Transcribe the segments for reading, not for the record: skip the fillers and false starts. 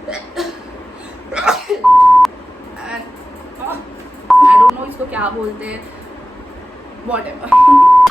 I don't know इसको क्या बोलते हैं, whatever.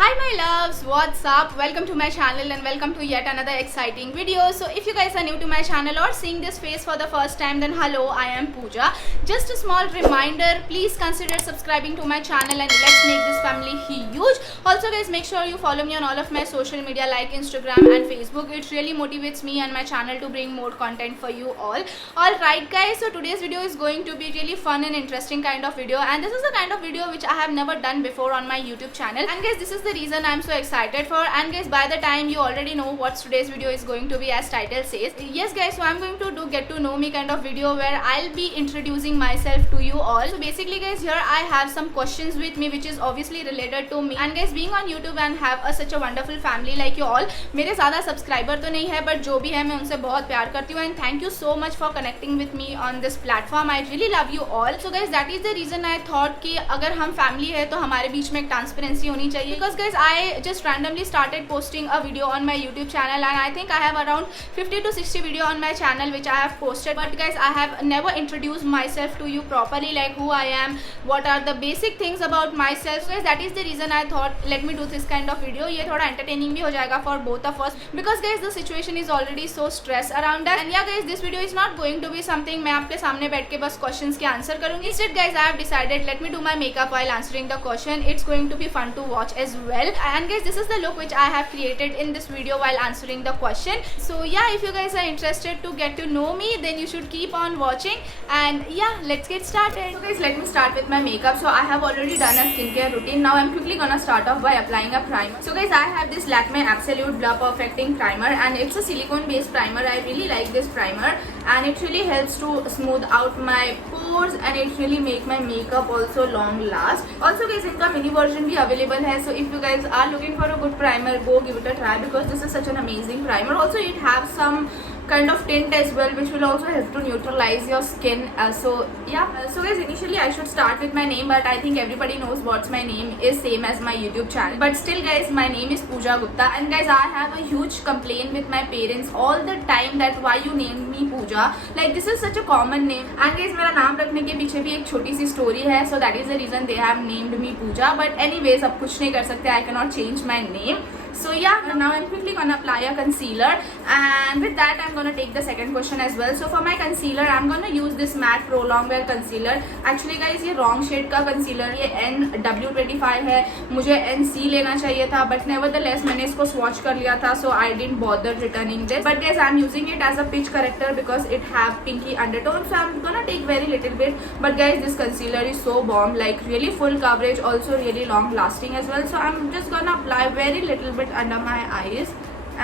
Hi my loves, what's up? Welcome to my channel and welcome to yet another exciting video. So if you guys are new to my channel or seeing this face for the first time, then hello, I am Pooja. Just a small reminder, please consider subscribing to my channel and let's make this family huge. Also guys, make sure you follow me on all of my social media like Instagram and Facebook. It really motivates me and my channel to bring more content for you all. Alright guys, so today's video is going to be really fun and interesting kind of video, and this is the kind of video which I have never done before on my YouTube channel, and guys this is the reason I'm so excited for. And guys, by the time you already know what today's video is going to be, as title says. Yes guys, so I'm going to do get to know me kind of video where I'll be introducing myself to you all. So basically guys, here I have some questions with me which is obviously related to me. And guys, being on YouTube and have such a wonderful family like you all, मेरे ज़्यादा subscriber तो नहीं है but जो भी है मैं उनसे बहुत प्यार करती हूँ, and thank you so much for connecting with me on this platform. I really love you all. So guys that is the reason I thought कि अगर हम फैमिली है तो हमारे बीच में एक ट्रांसपेरेंसी होनी चाहिए. Because guys I just randomly started posting a video on my YouTube channel, and I think I have around 50 to 60 video on my channel which I have posted. But guys, I have never introduced myself to you properly, like who I am, what are the basic things about myself. So guys, that is the reason I thought let me do this kind of video. ये थोड़ा entertaining भी हो जाएगा for both of us, because guys the situation is already so stress around us. And yeah guys, this video is not going to be something मैं आपके सामने बैठ के बस questions के answer करूँगी. Instead guys, I have decided let me do my makeup while answering the question. It's going to be fun to watch as well. And guys, this is the look which I have created in this video while answering the question. So yeah, if you guys are interested to get to know me, then you should keep on watching. And yeah, let's get started. So guys, let me start with my makeup. So I have already done a skincare routine. Now I'm quickly gonna start off by applying a primer. So guys, I have this Lakme Absolute Blur Perfecting Primer, and it's a silicone based primer. I really like this primer, and it really helps to smooth out my pores, and it really make my makeup also long last. Also guys, इनका mini version भी available है. So if you guys are looking for a good primer, go give it a try, because this is such an amazing primer. Also it have some kind of tint as well which will also help to neutralize your skin. So yeah, so guys, initially I should start with my name, but I think everybody knows what's my name is, same as my YouTube channel. But still guys, my name is Pooja Gupta, and guys I have a huge complaint with my parents all the time that why you named me Pooja, like this is such a common name. And guys, मेरा नाम रखने के पीछे भी एक छोटी सी story है. So that is the reason they have named me Pooja. But anyways, अब कुछ नहीं कर सकते, I cannot change my name. So yeah, now I'm quickly gonna apply a concealer, and with that I'm gonna take the second question as well. So for my concealer, I'm gonna use this matte Pro Longwear concealer. Actually guys, ये wrong shade का concealer, ये NW25 है, मुझे NC लेना चाहिए था, but nevertheless मैंने इसको swatch कर लिया था, so I didn't bother returning this. But guys, I'm using it as a pitch corrector because it have pinky undertone, so I'm gonna take very little bit. But guys, this concealer is so bomb, like really full coverage, also really long lasting as well. So I'm just gonna apply very little bit under my eyes,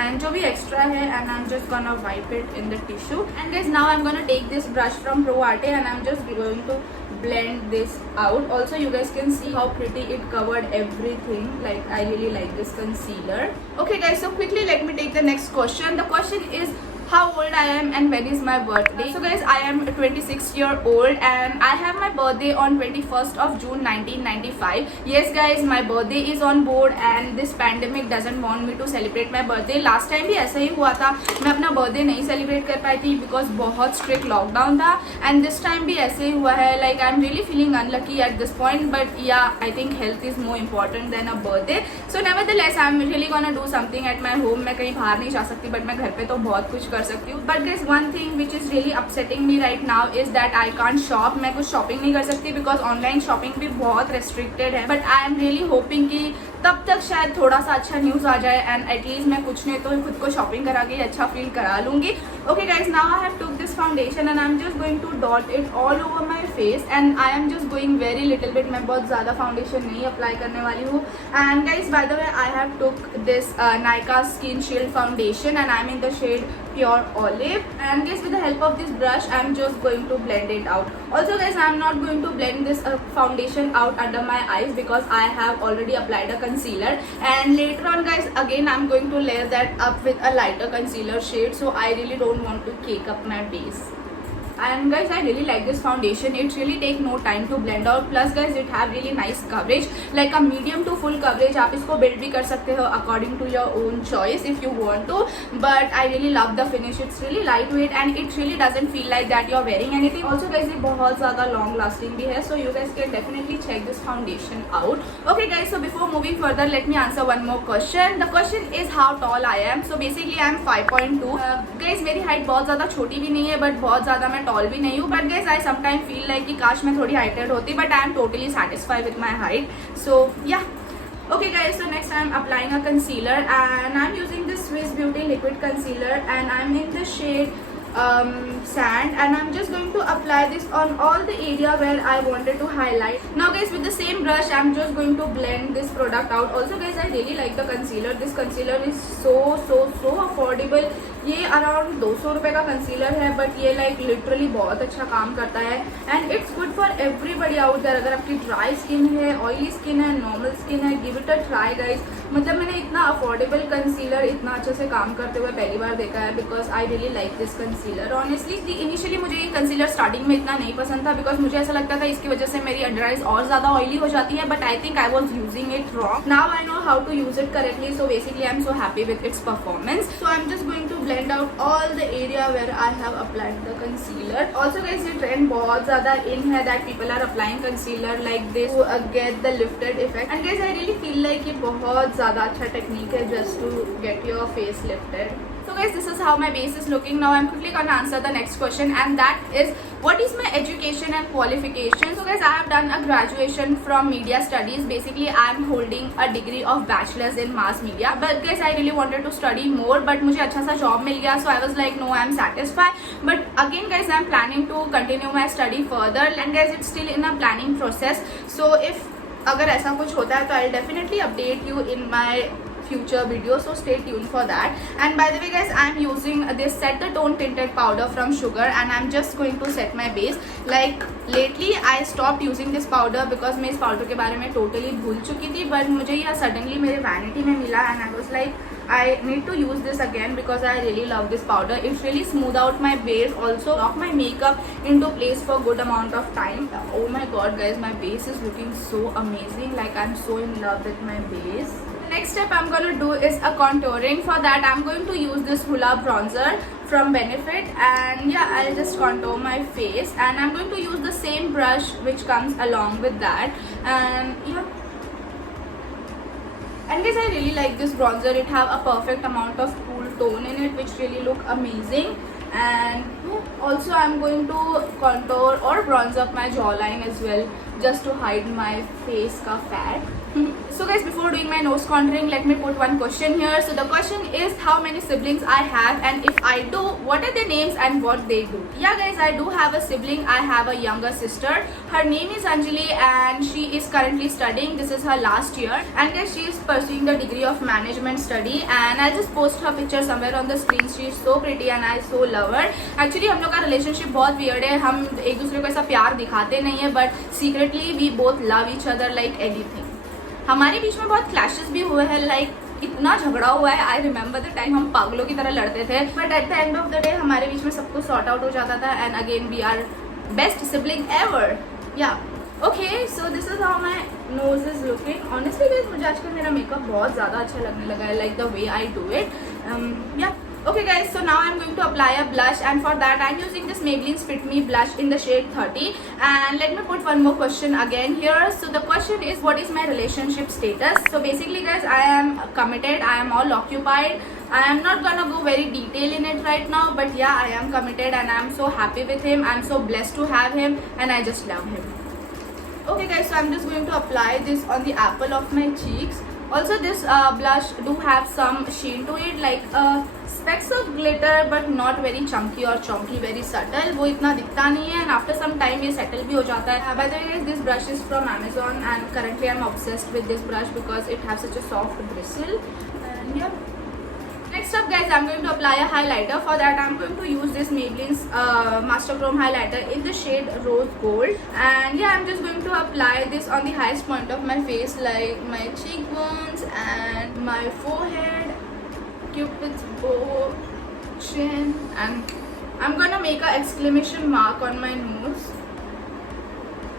and जो भी extra है, and I'm just gonna wipe it in the tissue. And guys, now I'm gonna take this brush from Pro Arte, and I'm just going to blend this out. Also you guys can see how pretty it covered everything. Like I really like this concealer. Okay guys, so quickly let me take the next question. The question is how old I am and when is my birthday. So guys, I am 26-year-old, and I have my birthday on 21st of June 1995. Yes guys, my birthday is on board, and this pandemic doesn't want me to celebrate my birthday. Last time भी ऐसा ही हुआ था, मैं अपना birthday नहीं celebrate कर पाई थी because बहुत strict lockdown था, and this time भी ऐसे ही हुआ है. Like I'm really feeling unlucky at this point, but yeah, I think health is more important than a birthday. So nevertheless, I'm really gonna do something at my home. मैं कहीं बाहर नहीं जा सकती, but मैं घर पे तो बहुत कुछ कर सकती हूँ. But guys, one thing which is really upsetting me right now is that I can't shop. मैं कुछ shopping नहीं कर सकती because online shopping भी बहुत restricted है. But I am really hoping कि तब तक शायद थोड़ा सा अच्छा न्यूज़ आ जाए, एंड एटलीस्ट मैं कुछ नहीं तो खुद को शॉपिंग करा के अच्छा फील करा लूँगी. Okay guys, now I have took this foundation, and I am just going to dot it all over my face, and I am just going very little bit. मैं बहुत ज़्यादा फाउंडेशन नहीं apply करने वाली हूँ. And guys, by the way, I have took this Nykaa skin shield foundation, and I am in the shade Pure Olive. And guys, with the help of this brush, I'm just going to blend it out. Also guys, I'm not going to blend this foundation out under my eyes because I have already applied a concealer, and later on guys, again I'm going to layer that up with a lighter concealer shade, so I really don't want to cake up my base. and guys I really like this foundation. It really take no time to blend out, plus guys it have really nice coverage, like a medium to full coverage. आप इसको build भी कर सकते हो according to your own choice if you want to, but I really love the finish. It's really lightweight and it really doesn't feel like that you're wearing anything. Also guys ये बहुत ज़्यादा long lasting भी है, so you guys can definitely check this foundation out. Okay guys, so before moving further, let me answer one more question. The question is how tall I am. So basically I am 5.2. Guys मेरी height बहुत ज़्यादा छोटी भी नहीं है, but बहुत ज़्यादा मैं tall भी नहीं हूँ. But guys I sometimes feel like कि काश मैं थोड़ी heighted होती, but I am totally satisfied with my height. So yeah. Okay guys, so next I'm applying a concealer and I'm using this Swiss Beauty liquid concealer and I'm in the shade sand, and I'm just going to apply this on all the area where I wanted to highlight. Now guys, with the same brush I'm just going to blend this product out. Also guys I really like the concealer. This concealer is so affordable. ये around 200 रुपये का concealer है, but ये like literally बहुत अच्छा काम करता है and it's good for everybody out there. अगर आपकी ड्राई स्किन है, ऑयली स्किन है, नॉर्मल स्किन है, give it a try guys. मतलब मैंने इतना अफोर्डेबल कंसीलर इतना अच्छे से काम करते हुए पहली बार देखा है, because I really like this concealer. Honestly initially मुझे ये कंसीलर स्टार्टिंग में इतना नहीं पसंद था, बिकॉज मुझे ऐसा लगता था इसकी वजह से मेरी अंडर आइज और ज़्यादा ऑयली हो जाती है, but I think I was using it wrong. Now I know how to use it correctly, so basically I am so happy with its performance. So I am just going to blend out all the area where I have applied the concealer. Also guys ये trend बहुत ज़्यादा in है that people are applying concealer like this to get the lifted effect, and guys I really feel like ये बहुत ज़्यादा अच्छा technique है just to get your face lifted. So guys this is how my base is looking. Now I'm quickly gonna answer the next question, and that is what is my education and qualification. So guys I have done a graduation from media studies. Basically I am holding a degree of bachelor's in mass media, but guys I really wanted to study more, but मुझे अच्छा सा job मिल गया, so I was like no I am satisfied. But again guys I am planning to continue my study further, and guys it's still in a planning process. So if अगर ऐसा कुछ होता है तो I'll definitely update you in my future video, so stay tuned for that. And by the way guys I am using this Set the Tone tinted powder from Sugar, and I'm just going to set my base. Like lately I stopped using this powder because मैं इस powder के बारे में totally भूल चुकी थी, but मुझे यह suddenly मेरे vanity में मिला and I was like I need to use this again because I really love this powder. It really smooth out my base, also lock my makeup into place for good amount of time. Oh my god guys, my base is looking so amazing. Like I'm so in love with my base. The next step I'm going to do is a contouring. For that I'm going to use this Hoola bronzer from Benefit, and yeah I'll just contour my face, and I'm going to use the same brush which comes along with that. And yeah, and guys I really like this bronzer. It have a perfect amount of cool tone in it which really look amazing. And also I'm going to contour or bronze up my jawline as well, just to hide my face ka fat. So guys before doing my nose contouring, let me put one question here. So the question is how many siblings I have, and if I do, what are their names and what they do. Yeah guys I do have a sibling. I have a younger sister. Her name is Anjali and she is currently studying. This is her last year, and guys she is pursuing the degree of management study, and I'll just post her picture somewhere on the screen. She is so pretty and I so love her. Actually हम लोग का relationship बहुत weird है. हम एक दूसरे को ऐसा प्यार दिखाते नहीं है, but secretly we both love each other like anything. हमारे बीच में बहुत क्लैशेस भी हुए हैं, लाइक इतना झगड़ा हुआ है. आई रिमेंबर द टाइम हम पागलों की तरह लड़ते थे, but at the end of the day हमारे बीच में सब कुछ सॉर्ट आउट हो जाता था, and again we are best sibling ever. Yeah okay, so this is how my nose is looking. Honestly guys मुझे आजकल मेरा मेकअप बहुत ज़्यादा अच्छा लगने लगा है, like the way I do it. या okay guys, so now I'm going to apply a blush, and for that I'm using this Maybelline Fit Me blush in the shade 30. And let me put one more question again here. So the question is what is my relationship status. So basically guys I am committed, I am all occupied. I am not gonna go very detail in it right now, but yeah I am committed and I am so happy with him. I am so blessed to have him and I just love him. Okay guys, so I'm just going to apply this on the apple of my cheeks. Also this blush do have some sheen to it, like specks of glitter, but not very chunky or chonky, very subtle. वो इतना दिखता नहीं है, and after some time ये settle भी हो जाता है. By the way guys, this brush is from Amazon and currently I'm obsessed with this brush because it has such a soft bristle. And yeah, next up guys I'm going to apply a highlighter. For that I'm going to use this Maybelline's Master Chrome highlighter in the shade Rose Gold, and yeah I'm just going to apply this on the highest point of my face, like my cheekbones and my forehead, Cupid's bow, chin, and I'm gonna make a exclamation mark on my nose.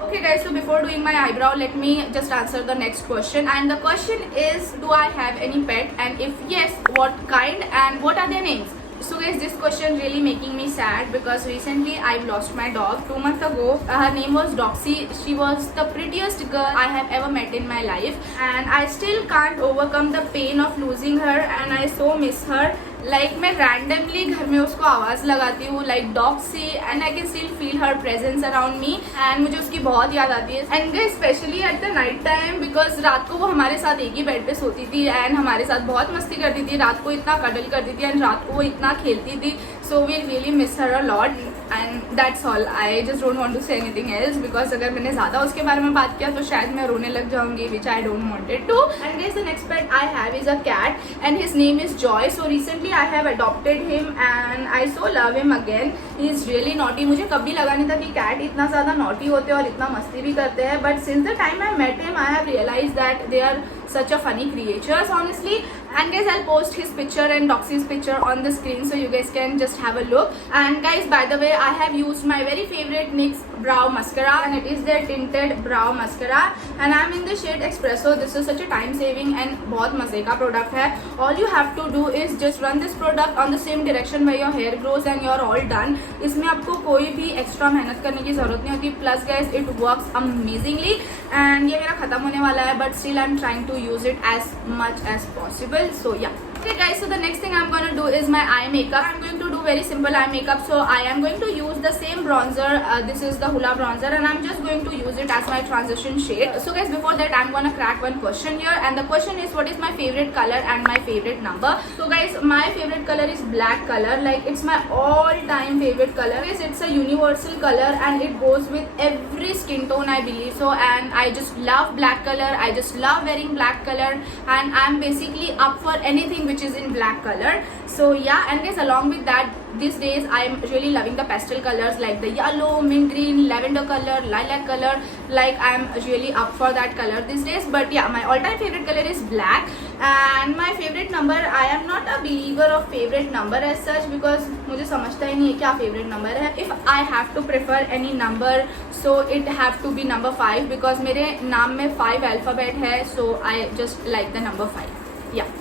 Okay guys, so before doing my eyebrow, let me just answer the next question. And the question is, do I have any pet? And if yes, what kind and what are their names? So guys, this question really making me sad because recently I've lost my dog 2 months ago. Her name was Doxy. She was the prettiest girl I have ever met in my life, and I still can't overcome the pain of losing her, and I so miss her. Like मैं randomly घर में उसको आवाज़ लगाती हूँ like doggy, and I can still feel her presence around me, and मुझे उसकी बहुत याद आती है. And specially at the night time, because रात को वो हमारे साथ एक ही बेड पे सोती थी एंड हमारे साथ बहुत मस्ती करती थी, रात को इतना कडल करती थी एंड रात को वो इतना खेलती थी. So we really miss her a lot, and that's all. I just don't want to say anything else, because अगर मैंने ज़्यादा उसके बारे में बात किया तो शायद मैं रोने लग जाऊंगी, which I don't wanted to. And guys, the next pet I have is a cat and his name is Joy. So recently I have adopted him and I so love him again. He is really naughty. मुझे कभी लगा नहीं था कि cat इतना ज़्यादा naughty होते हैं और इतना मस्ती भी करते हैं, but since the time I met him I have realized that they are such a funny creatures honestly. And guys, I'll post his picture and Doxy's picture on the screen so you guys can just have a look. And guys, by the way, I have used my very favorite NYX brow mascara and it is their tinted brow mascara and I'm in the shade Espresso. This is such a time saving and बहुत मजे का product है. All you have to do is just run this product on the same direction where your hair grows and you're all done. इसमें आपको कोई भी extra मेहनत करने की जरूरत नहीं होती. Plus guys, it works amazingly and ये मेरा खत्म होने वाला है, but still I am trying to use it as much as possible. So yeah. Okay guys, so the next thing I'm gonna do is my eye makeup. I'm going to do very simple eye makeup. So I am going to use the same bronzer. This is the Hoola bronzer and I'm just going to use it as my transition shade. So guys, before that I'm gonna crack one question here, and the question is, what is my favorite color and my favorite number? So guys, my favorite color is black color. Like, it's my all time favorite color. Guys, it's a universal color and it goes with every skin tone, I believe so, and I just love black color. I just love wearing black color and I'm basically up for anything which is in black color. So yeah, and guys, along with that, these days I'm really loving the pastel colors like the yellow, mint green, lavender color, lilac color. Like, I'm really up for that color these days. But yeah, my all time favorite color is black. And my favorite number, I am not a believer of favorite number as such, because मुझे समझता ही नहीं है क्या favorite number है. If I have to prefer any number, so it have to be number 5, because मेरे नाम में 5 alphabet है, so I just like the number 5. Yeah.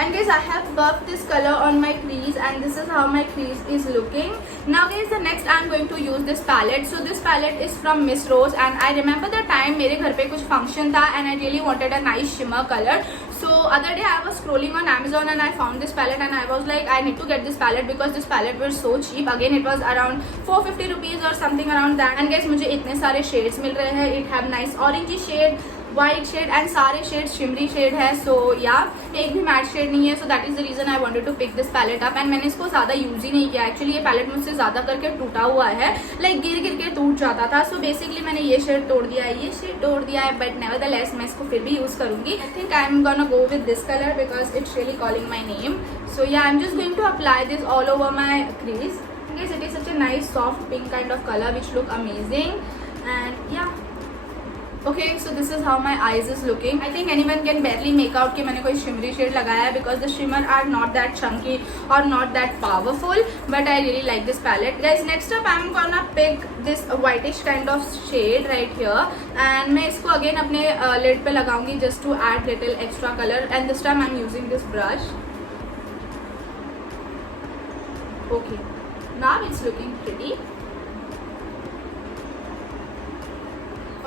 And guys, I have buffed this color on my crease and this is how my crease is looking. Now guys, the next I'm going to use this palette. So this palette is from Miss Rose and I remember the time मेरे घर पे कुछ function था and I really wanted a nice shimmer color. So other day I was scrolling on Amazon and I found this palette and I was like, I need to get this palette because this palette was so cheap. Again, it was around 450 rupees or something around that. And guys, मुझे इतने सारे shades मिल रहे हैं. It have nice orangey shade, white shade and सारे shade shimmery shade है. So या एक भी मैट शेड नहीं है. So that is the reason I wanted to pick this palette up and मैंने इसको ज़्यादा यूज ही नहीं किया. एक्चुअली ये पैलेट मुझसे ज़्यादा करके टूटा हुआ है, लाइक गिर गिर के टूट जाता था. सो बेसिकली मैंने ये शेड तोड़ दिया है, ये शेड तोड़ दिया है, बट नेवरदलेस मैं इसको फिर भी यूज़ करूँगी. I think I am gonna go with this colour because it's really calling my name. So yeah I am just going to apply this all over my crease. Guys, it is such a nice soft pink kind of color which look amazing. And yeah, okay, so this is how my eyes is looking. I think anyone can barely make out कि मैंने कोई shimmery shade लगाया है because the shimmer are not that chunky or not that powerful, but I really like this palette. Guys, next up I'm gonna pick this whitish kind of shade right here and मैं इसको again अपने lid पे लगाऊंगी just to add little extra color, and this time I'm using this brush. Okay, now it's looking pretty.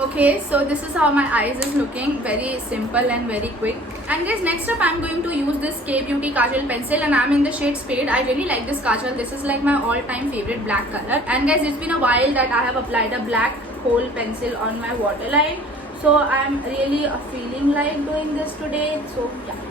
Okay, so this is how my eyes is looking, very simple and very quick. And guys, next up I'm going to use this K Beauty Kajal pencil and I'm in the shade Spade. I really like this kajal. This is like my all time favorite black color. And guys, it's been a while that I have applied a black kohl pencil on my waterline, so I'm really feeling like doing this today. So yeah,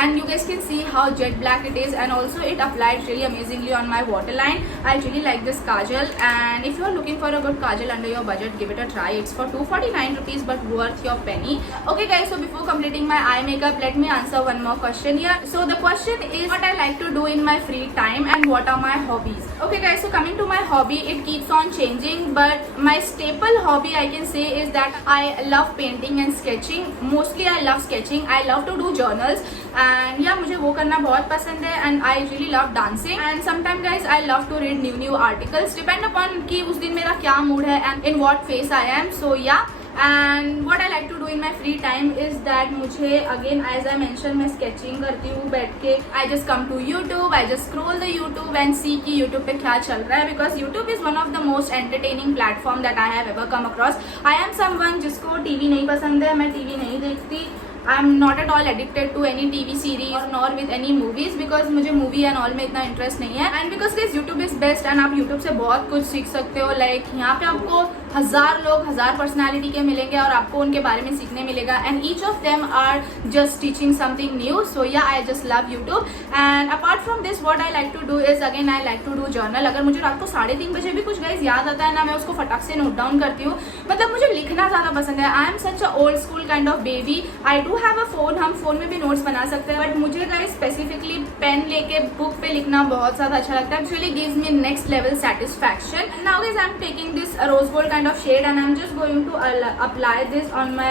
and you guys can see how jet black it is, and also it applied really amazingly on my waterline. I really like this kajal, and if you are looking for a good kajal under your budget, give it a try. It's for 249 rupees but worth your penny. Okay guys, so before completing my eye makeup, let me answer one more question here. So the question is, what I like to do in my free time and what are my hobbies. Okay guys, so coming to my hobby, it keeps on changing, but my staple hobby I can say is that I love painting and sketching. Mostly I love sketching. I love to do journals and yeah मुझे वो करना बहुत पसंद है and I really love dancing and sometime guys I love to read new articles depend upon कि उस दिन मेरा क्या मूड है and in what phase I am. So yeah and what I like to do in my free time is that मुझे again as I mention मैं sketching करती हूँ बैठ के. I just come to YouTube, I just scroll the YouTube and see कि YouTube पे क्या चल रहा है because YouTube is one of the most entertaining platform that I have ever come across. I am someone जिसको TV नहीं पसंद है, मैं टीवी नहीं देखती. I am not at all addicted to any TV series nor with any movies because मुझे movie and all में इतना इंटरेस्ट नहीं है. And because this YouTube is best and आप यूट्यूब से बहुत कुछ सीख सकते हो. लाइक यहाँ पे आपको 1000 लोग 1000 पर्सनैलिटी के मिलेंगे और आपको उनके बारे में सीखने मिलेगा and each of them are just teaching something new. So yeah I just love YouTube. And apart from this what I like to do is again I like to do journal. अगर मुझे रात को 3:30 बजे भी कुछ guys याद आता है ना, मैं उसको फटाक से नोट डाउन करती हूँ. मतलब मुझे लिखना ज़्यादा पसंद है. आई am such a old school kind of baby. I do have a phone, हम फोन में भी नोट्स बना सकते हैं बट मुझे गाइस स्पेसिफिकली पेन लेके बुक पे लिखना बहुत ज़्यादा अच्छा लगता है. Actually gives me next level satisfaction. Now guys I'm taking this rose gold kind of shade and I'm just going to apply this on my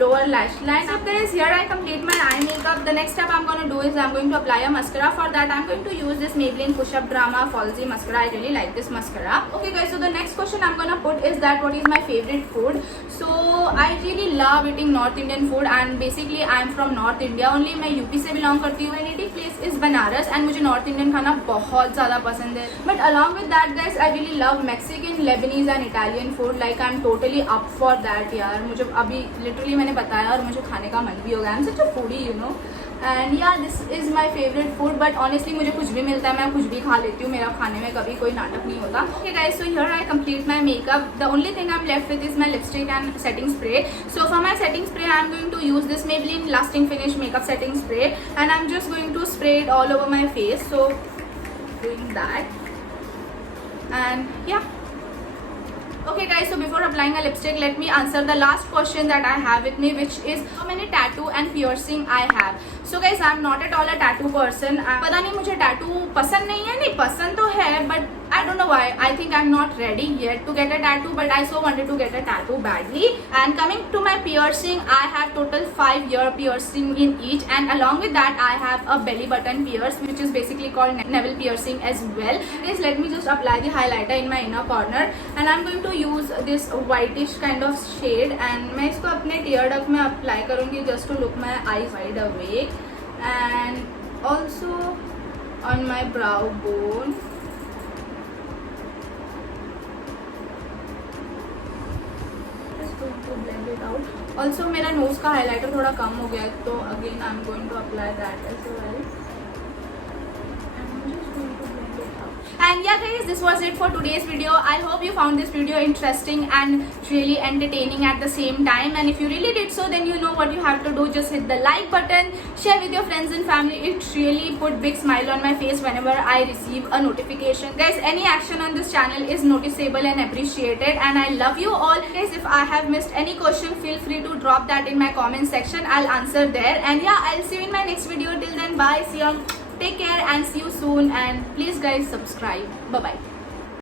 lower lash line. So guys, here I complete my eye makeup. The next step I'm going to do is I'm going to apply a mascara. For that I'm going to use this Maybelline Push Up Drama Falsy mascara. I really like this mascara. Okay guys, so the next question I'm going to put is that what is my favorite food. So I really love eating North Indian food and basically I'm from North India only. मैं UP से belong करती हूँ. My native place is Banaras and मुझे North Indian खाना बहुत ज़्यादा पसंद है. But along with that guys, I really love Mexican, Lebanese and Italian food. Like I'm totally up for that यार. मुझे अभी literally मैंने बताया और मुझे खाने का मन भी हो गया. I am such a foodie you know and yeah this is my favourite food. But honestly मुझे कुछ भी मिलता है मैं कुछ भी खा लेती हूँ. मेरा खाने में कभी कोई नाटक नहीं होता. Okay guys, so here I complete my makeup. The only thing I am left with is my lipstick and setting spray. So for my setting spray I am going to use this Maybelline lasting finish makeup setting spray and I am just going to spray it all over my face. So doing that and yeah. Okay guys, so before applying a lipstick, let me answer the last question that I have with me, which is how many tattoo and piercing I have. So guys, I'm not at all a tattoo person. पता नहीं मुझे tattoo पसंद नहीं है. नहीं पसंद तो है but I don't know why. I think I'm not ready yet to get a tattoo, but I so wanted to get a tattoo badly. And coming to my piercing, I have total 5 ear piercing in each, and along with that I have a belly button pierce which is basically called navel piercing as well. Guys, let me just apply the highlighter in my inner corner and I'm going to use this whitish kind of shade and मैं इसको अपने tear duct में apply करूँगी just to look my eyes wide awake and also on my brow bone. To blend it out. Also मेरा nose का highlighter थोड़ा कम हो गया है तो again I'm going to apply that as well. And yeah guys, this was it for today's video. I hope you found this video interesting and really entertaining at the same time. And if you really did so, then you know what you have to do. Just hit the like button, share with your friends and family. It really put big smile on my face whenever I receive a notification. Guys, any action on this channel is noticeable and appreciated, and I love you all. Guys, if I have missed any question, feel free to drop that in my comment section. I'll answer there. And yeah, I'll see you in my next video. Till then, bye, see you, take care and see you soon. And please guys, subscribe. Bye bye.